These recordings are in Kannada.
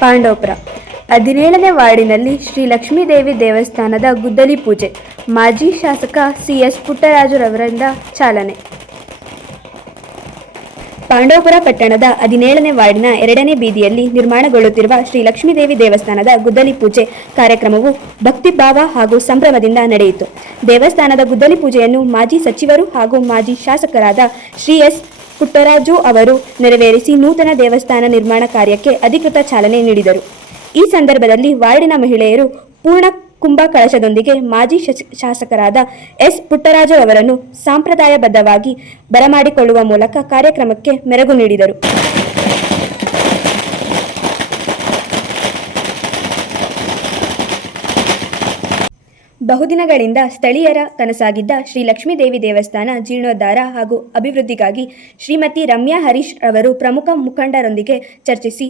ಪಾಂಡವಪುರ. ಹದಿನೇಳನೇ ವಾರ್ಡಿನಲ್ಲಿ ಶ್ರೀ ಲಕ್ಷ್ಮೀದೇವಿ ದೇವಸ್ಥಾನದ ಗುದ್ದಲಿ ಪೂಜೆ, ಮಾಜಿ ಶಾಸಕ ಸಿ ಎಸ್ ಪುಟ್ಟರಾಜುರವರಿಂದ ಚಾಲನೆ. ಪಾಂಡವಪುರ ಪಟ್ಟಣದ ಹದಿನೇಳನೇ ವಾರ್ಡಿನ ಎರಡನೇ ಬೀದಿಯಲ್ಲಿ ನಿರ್ಮಾಣಗೊಳ್ಳುತ್ತಿರುವ ಶ್ರೀ ಲಕ್ಷ್ಮೀದೇವಿ ದೇವಸ್ಥಾನದ ಗುದ್ದಲಿ ಪೂಜೆ ಕಾರ್ಯಕ್ರಮವು ಭಕ್ತಿಭಾವ ಹಾಗೂ ಸಂಭ್ರಮದಿಂದ ನಡೆಯಿತು. ದೇವಸ್ಥಾನದ ಗುದ್ದಲಿ ಪೂಜೆಯನ್ನು ಮಾಜಿ ಸಚಿವರು ಹಾಗೂ ಮಾಜಿ ಶಾಸಕರಾದ ಶ್ರೀ ಎಸ್ ಪುಟ್ಟರಾಜು ಅವರು ನೆರವೇರಿಸಿ ನೂತನ ದೇವಸ್ಥಾನ ನಿರ್ಮಾಣ ಕಾರ್ಯಕ್ಕೆ ಅಧಿಕೃತ ಚಾಲನೆ ನೀಡಿದರು. ಈ ಸಂದರ್ಭದಲ್ಲಿ ವಾರ್ಡಿನ ಮಹಿಳೆಯರು ಪೂರ್ಣ ಕುಂಭ ಕಳಶದೊಂದಿಗೆ ಮಾಜಿ ಶಾಸಕರಾದ ಎಸ್. ಪುಟ್ಟರಾಜು ಅವರನ್ನು ಸಾಂಪ್ರದಾಯಬದ್ಧವಾಗಿ ಬರಮಾಡಿಕೊಳ್ಳುವ ಮೂಲಕ ಕಾರ್ಯಕ್ರಮಕ್ಕೆ ಮೆರಗು ನೀಡಿದರು. ಬಹುದಿನಗಳಿಂದ ಸ್ಥಳೀಯರ ಕನಸಾಗಿದ್ದ ಶ್ರೀ ಲಕ್ಷ್ಮೀದೇವಿ ದೇವಸ್ಥಾನ ಜೀರ್ಣೋದ್ಧಾರ ಹಾಗೂ ಅಭಿವೃದ್ಧಿಗಾಗಿ ಶ್ರೀಮತಿ ರಮ್ಯಾ ಹರೀಶ್ ಅವರು ಪ್ರಮುಖ ಮುಖಂಡರೊಂದಿಗೆ ಚರ್ಚಿಸಿ.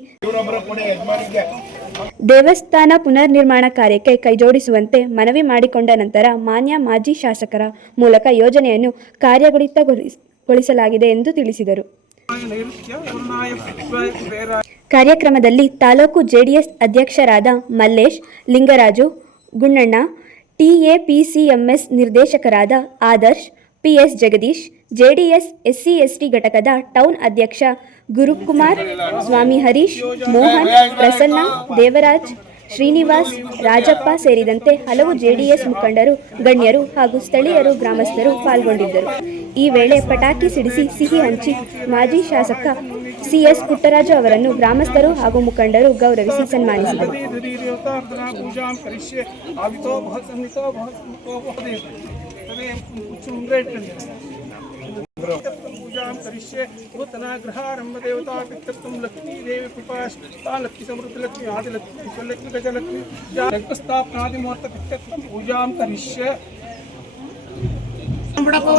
ದೇವಸ್ಥಾನ ಪುನರ್ ನಿರ್ಮಾಣ ಕಾರ್ಯಕ್ಕೆ ಕೈಜೋಡಿಸುವಂತೆ ಮನವಿ ಮಾಡಿಕೊಂಡ ನಂತರ ಮಾನ್ಯ ಮಾಜಿ ಶಾಸಕರ ಮೂಲಕ ಯೋಜನೆಯನ್ನು ಕಾರ್ಯಗತಗೊಳಿಸಲಾಗಿದೆ ಎಂದು ತಿಳಿಸಿದರು. ಕಾರ್ಯಕ್ರಮದಲ್ಲಿ ತಾಲೂಕು ಜೆಡಿಎಸ್ ಅಧ್ಯಕ್ಷರಾದ ಮಲ್ಲೇಶ್, ಲಿಂಗರಾಜು, ಗುಣ್ಣಣ್ಣ ಟಿಎಪಿಸಿಎಂಎಸ್ ನಿರ್ದೇಶಕರಾದ Adarsh PS Jagadish JDS SC ST ಘಟಕದ ಟೌನ್ ಅಧ್ಯಕ್ಷ ಗುರುಕುಮಾರ್ ಸ್ವಾಮಿ ಹರೀಶ್, ಮೋಹನ್, ಪ್ರಸನ್ನ, ದೇವರಾಜ್, ಶ್ರೀನಿವಾಸ್, ರಾಜಪ್ಪ ಸೇರಿದಂತೆ ಹಲವು ಜೆಡಿಎಸ್ ಮುಖಂಡರು, ಗಣ್ಯರು ಹಾಗೂ ಸ್ಥಳೀಯರು ಗ್ರಾಮಸ್ಥರು ಪಾಲ್ಗೊಂಡಿದ್ದರು. ಈ ವೇಳೆ ಪಟಾಕಿ ಸಿಡಿಸಿ ಸಿಹಿ ಹಂಚಿ ಮಾಜಿ ಶಾಸಕ ಸಿಎಸ್ ಪುಟ್ಟರಾಜು ಅವರನ್ನು ಗ್ರಾಮಸ್ಥರು ಹಾಗೂ ಮುಖಂಡರು ಗೌರವಿಸಿ ಸನ್ಮಾನಿಸಿದರು. ಪೂಜಾಂ ಕರಿಷ್ಯೆ ನೂತನ ಗೃಹಾರಂಭ ದೇವತಾ ಪಿತೃತ್ವಂ ಲಕ್ಷ್ಮೀ ದೇವಿ ಕೃಪಾಶ್ ತಾ ಲಕ್ಷ್ಮಿ ಸಮೃದ್ಧ ಲಕ್ಷ್ಮಿ ಆದಿ ಲಕ್ಷ್ಮಿ ಸ್ವಲಕ್ಷ್ಮಿ ಗಜಲಕ್ಷ್ಮಿ ಜಗಸ್ಥಾಪನಾದಿ ಮುಹೂರ್ತ ಪಿತೃತ್ವಂ ಪೂಜಾಂ ಕರಿಷ್ಯೆ ಬಿಡಪ್ಪವ